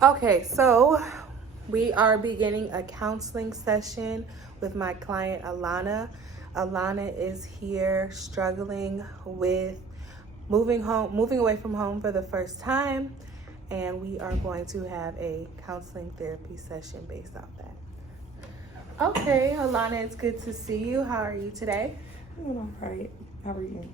Okay, so we are beginning a counseling session with my client Alana. Alana is here struggling with moving away from home for the first time, and we are going to have a counseling therapy session based off that. Okay, Alana, it's good to see you. How are you today? I'm all right. How are you?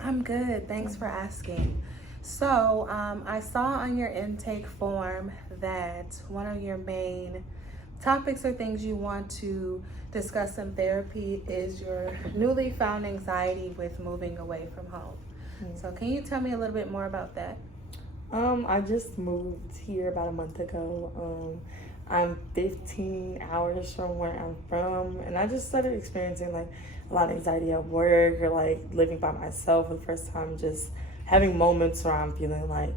I'm good. Thanks for asking. So, I saw on your intake form that one of your main topics or things you want to discuss in therapy is your newly found anxiety with moving away from home. So, can you tell me a little bit more about that? I just moved here about a month ago. I'm 15 hours from where I'm from, and I just started experiencing like a lot of anxiety at work or like living by myself for the first time, just having moments where I'm feeling like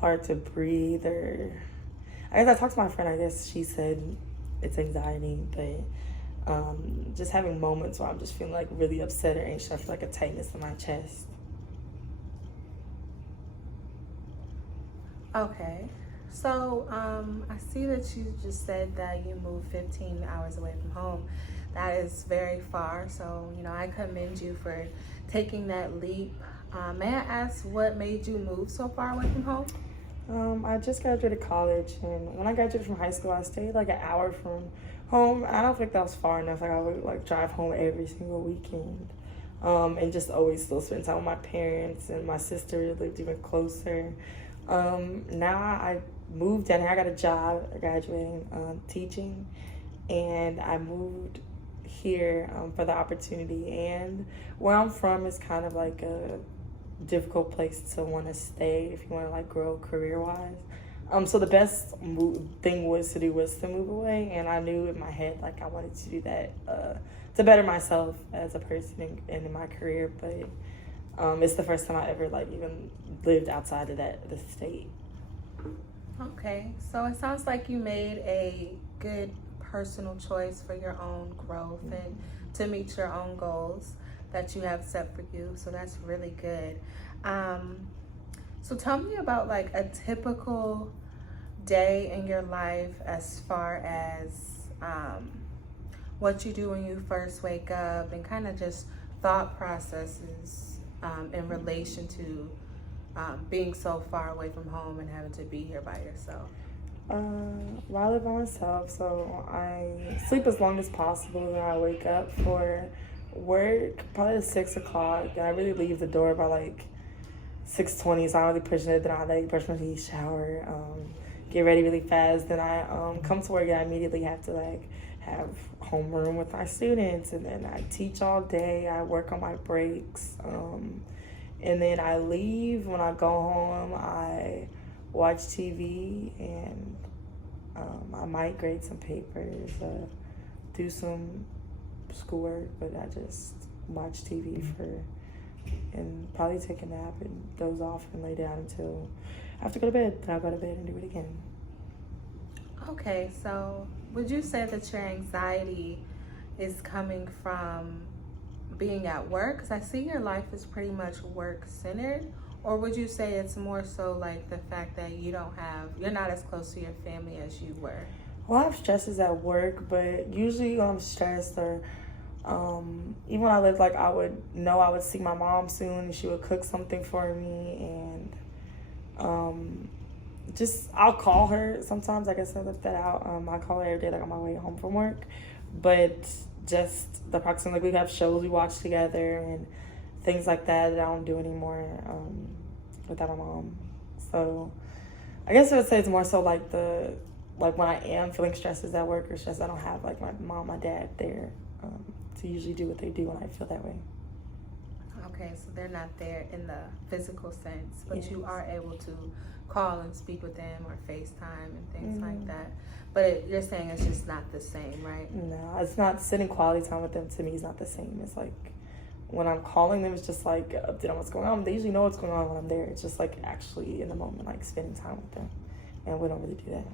hard to breathe or I guess I talked to my friend, I guess she said it's anxiety, but just having moments where I'm just feeling like really upset or anxious. I feel like a tightness in my chest. Okay. So, I see that you just said that you moved 15 hours away from home. That is very far. So, I commend you for taking that leap. May I ask what made you move so far away from home? I just graduated college, and when I graduated from high school, I stayed like an hour from home. I don't think that was far enough. Like I would like drive home every single weekend, and just always still spend time with my parents. And my sister lived even closer. Now I moved down here. I got a job, graduating teaching, and I moved here for the opportunity. And where I'm from is kind of like a difficult place to want to stay if you want to like grow career wise. So the best thing was to move away, and I knew in my head like I wanted to do that to better myself as a person and in my career. But it's the first time I ever like even lived outside of the state. Okay. So, it sounds like you made a good personal choice for your own growth and to meet your own goals that you have set for you. So, that's really good. Um, so, tell me about like a typical day in your life as far as what you do when you first wake up and kind of just thought processes in relation to being so far away from home and having to be here by yourself. Well, I live by myself, so I sleep as long as possible. Then I wake up for work probably at 6 o'clock, and I really leave the door by like 6:20. So I'm really pushing it. Then I like brush my teeth, shower, get ready really fast. Then I come to work, and I immediately have to like have homeroom with my students, and then I teach all day. I work on my breaks, and then I leave. When I go home, I watch TV, and I might grade some papers, do some schoolwork, but I just watch TV and probably take a nap and doze off and lay down until I have to go to bed. Then I'll go to bed and do it again. Okay, so would you say that your anxiety is coming from being at work? Because I see your life is pretty much work centered. Or would you say it's more so like the fact that you're not as close to your family as you were? Well, I have stresses at work, but usually when I'm stressed or even when I lived, like I would know I would see my mom soon and she would cook something for me, and just I'll call her sometimes. I guess I left that out. I call her every day like on my way home from work, but just the proximity, like we have shows we watch together and things like that I don't do anymore without my mom. So I guess I would say it's more so like like when I am feeling stresses at work or stress, I don't have like my mom, my dad there to usually do what they do when I feel that way. Okay, so they're not there in the physical sense, but Yes. you are able to call and speak with them or FaceTime and things like that. But you're saying it's just not the same, right? No, it's not. Sitting quality time with them to me is not the same. It's like when I'm calling them, it's just like update on what's going on. They usually know what's going on when I'm there. It's just like actually in the moment, like spending time with them, and we don't really do that.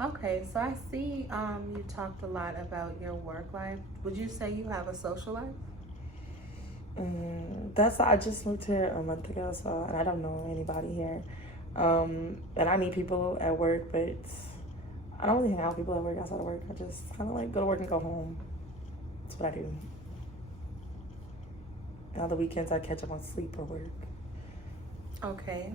Okay, so I see you talked a lot about your work life. Would you say you have a social life? I just moved here a month ago, so and I don't know anybody here. And I meet people at work, but I don't really hang out with people at work outside of work. I just kind of like go to work and go home. That's what I do. And on the weekends, I catch up on sleep or work. Okay.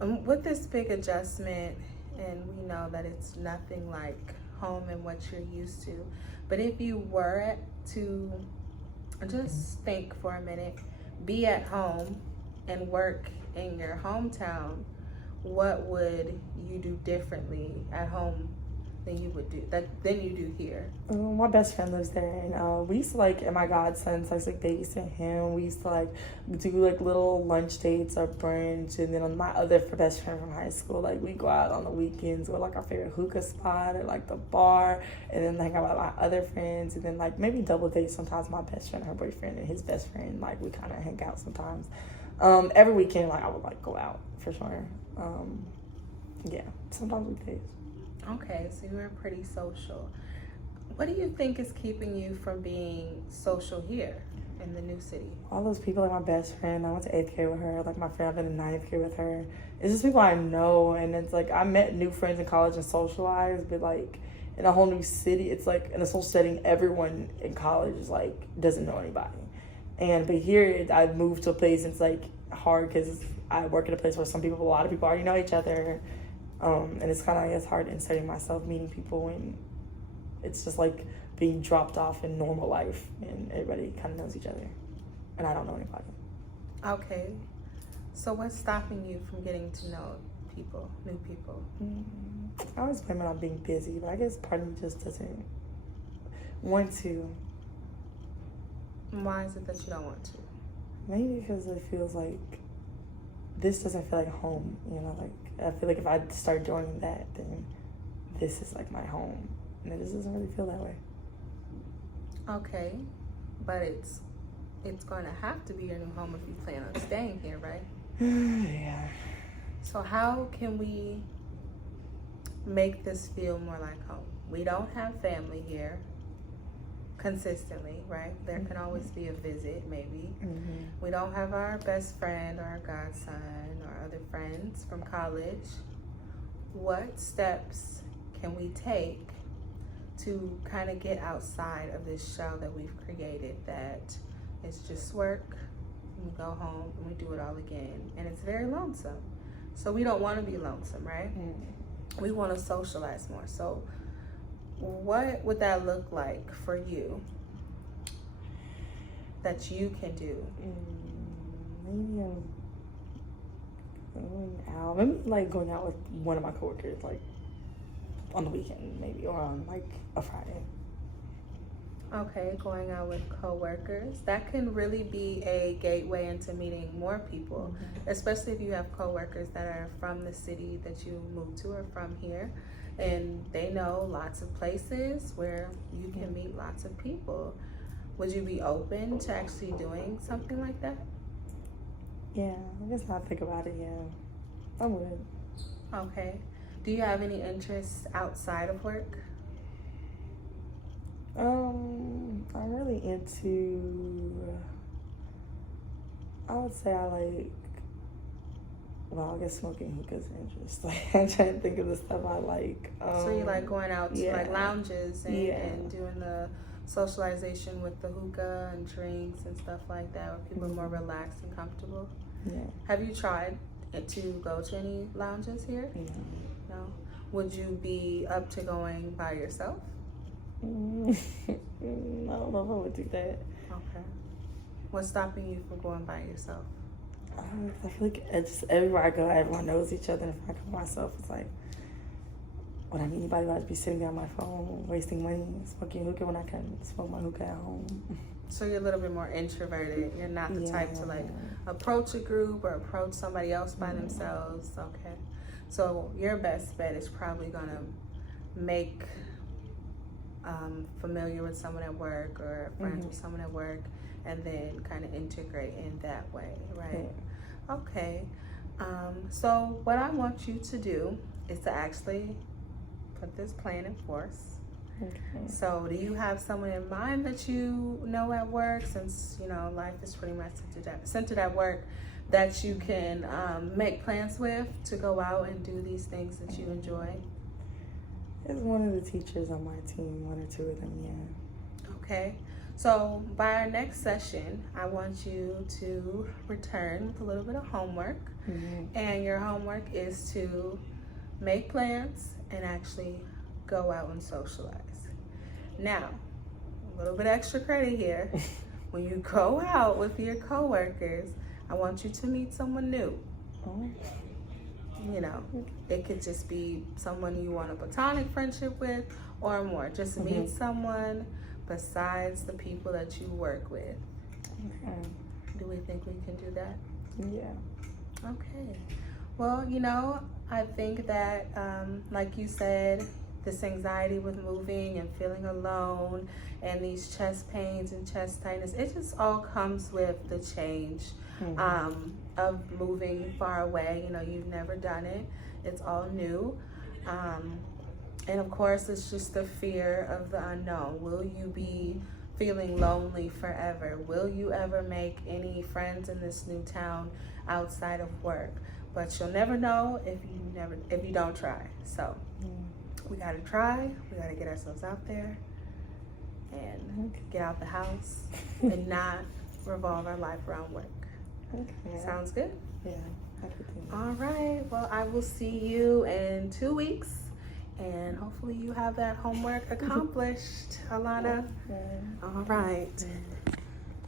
And with this big adjustment, and we know that it's nothing like home and what you're used to, but if you were to just think for a minute, be at home and work in your hometown, what would you do differently at home than you do here? My best friend lives there, and we used to like, and my godson's like babysit him. We used to like do like little lunch dates or brunch, and then on my other best friend from high school, like we go out on the weekends, go to like our favorite hookah spot or like the bar, and then hang out with my other friends, and then like maybe double date sometimes. My best friend, her boyfriend, and his best friend, like we kind of hang out sometimes. Every weekend, like I would like go out for sure. Yeah, sometimes weekdays. Okay, so you're pretty social. What do you think is keeping you from being social here in the new city? All those people, like my best friend, I went to 8th grade with her. Like my friend, I've been in 9th grade with her. It's just people I know, and it's like I met new friends in college and socialized, but like in a whole new city, it's like in a social setting, everyone in college is like doesn't know anybody. But here, I've moved to a place and it's like hard because I work at a place where a lot of people already know each other. And it's kind of, it's hard inserting myself, meeting people when it's just like being dropped off in normal life and everybody kind of knows each other. And I don't know anybody. Okay. So what's stopping you from getting to know people, new people? I always blame it on being busy, but I guess part of me just doesn't want to. Why is it that you don't want to? Maybe because it feels like this doesn't feel like home, you know, like I feel like if I start doing that, then this is like my home, and it just doesn't really feel that way. Okay, but it's going to have to be your new home if you plan on staying here, right? Yeah. So how can we make this feel more like home? We don't have family here consistently, right? There can always be a visit, maybe. We don't have our best friend or our godson or other friends from college. What steps can we take to kind of get outside of this shell that we've created, that it's just work, we go home and we do it all again, and it's very lonesome. So we don't want to be lonesome, right? We want to socialize more. So what would that look like for you that you can do? Maybe going out. Maybe like going out with one of my coworkers, like on the weekend, maybe, or on like a Friday. Okay, going out with coworkers. That can really be a gateway into meeting more people, especially if you have coworkers that are from the city that you moved to or from here, and they know lots of places where you can meet lots of people. Would you be open to actually doing something like that? Yeah, I guess I'll think about it, yeah. I would. Okay. Do you have any interests outside of work? I'm really into, I would say I like, well, I guess smoking hookah's an interest. Like, I'm trying to think of the stuff I like. So you like going out to like lounges and doing the socialization with the hookah and drinks and stuff like that, where people are more relaxed and comfortable? Yeah. Have you tried to go to any lounges here? No. Would you be up to going by yourself? I don't know if I would do that. Okay. What's stopping you from going by yourself? I feel like it's everywhere I go, everyone knows each other. And if I go myself, it's like, would I meet anybody? Would I be sitting on my phone, wasting money, smoking hookah when I can smoke my hookah at home? So you're a little bit more introverted. You're not the type to like approach a group or approach somebody else by themselves. Okay. So your best bet is probably gonna make familiar with someone at work or friends with someone at work, and then kind of integrate in that way, right? Okay. So what I want you to do is to actually put this plan in force. So do you have someone in mind that you know at work, since you know life is pretty much centered at work? that you can make plans with to go out and do these things that you enjoy? It's one of the teachers on my team, one or two of them, yeah. Okay. So by our next session, I want you to return with a little bit of homework. And your homework is to make plans and actually go out and socialize. Now, a little bit extra credit here. When you go out with your coworkers, I want you to meet someone new. Oh. You know, it could just be someone you want a platonic friendship with or more. Just meet someone besides the people that you work with. Okay. Do we think we can do that? Yeah. Okay. Well, you know, I think that, like you said, this anxiety with moving and feeling alone and these chest pains and chest tightness, it just all comes with the change of moving far away. You know, you've never done it. It's all new. And of course, it's just the fear of the unknown. Will you be feeling lonely forever? Will you ever make any friends in this new town outside of work? But you'll never know if you don't try. So we gotta try. We gotta get ourselves out there and get out the house and not revolve our life around work. Okay. Sounds good? Yeah. I could do that. All right. Well, I will see you in 2 weeks, and hopefully you have that homework accomplished, Alana. Yeah. All right.